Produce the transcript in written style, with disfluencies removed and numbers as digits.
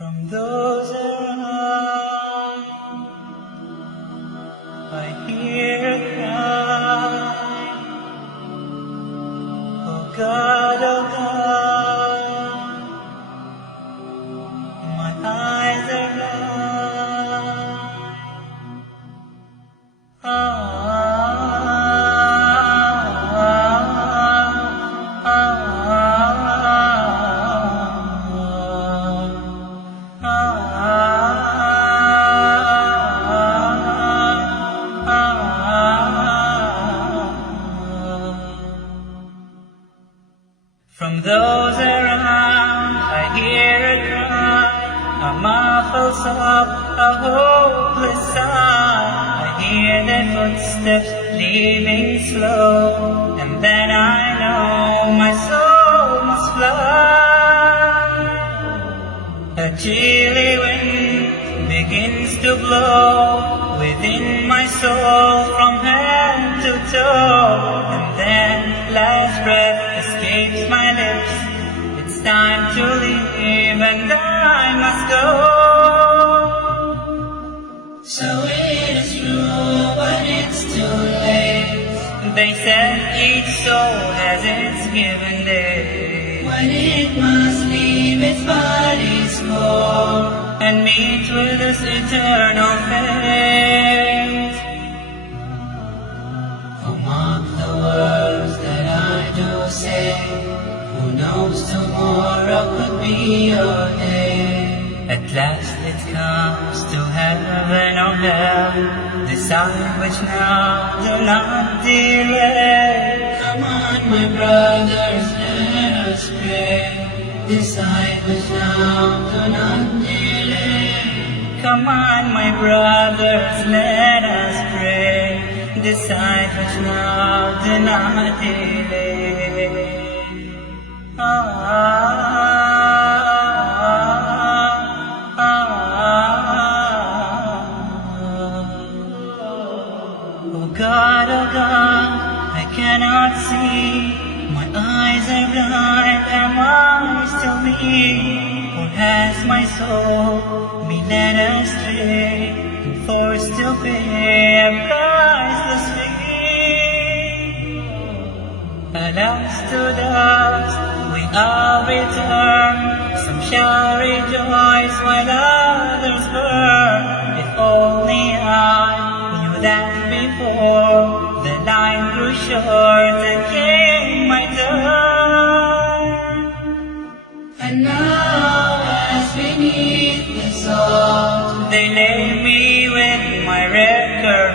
From those around, I hear a cry. Oh God, my eyes are From those around, I hear a cry, a muffled sob, a hopeless sigh. I hear their footsteps leaving slow, and then I know my soul must fly. A chilly wind begins to blow within my soul from head to toe, and then last breath escapes my lips. It's time to leave and I must go. So it is true, but it's too late. They said each soul has its given day, when it must leave its body's core and meet with its eternal fate. Oh, mark the words that I do say. Who knows tomorrow could be your day. At last it comes to heaven or hell. Decide which now, do not delay. Come on, my brothers, let us pray. Decide which now, do not delay. Come on, my brothers, let us pray. Decide which now, do not delay. Oh God, I cannot see. My eyes are blind. Am I still me? Or has my soul been led astray and forced to pay a priceless fee? Alas, to dust we all return. Some shall rejoice while others burn. If only I knew that before the line grew short and came my turn. And now, as beneath the salt, they lay me with my record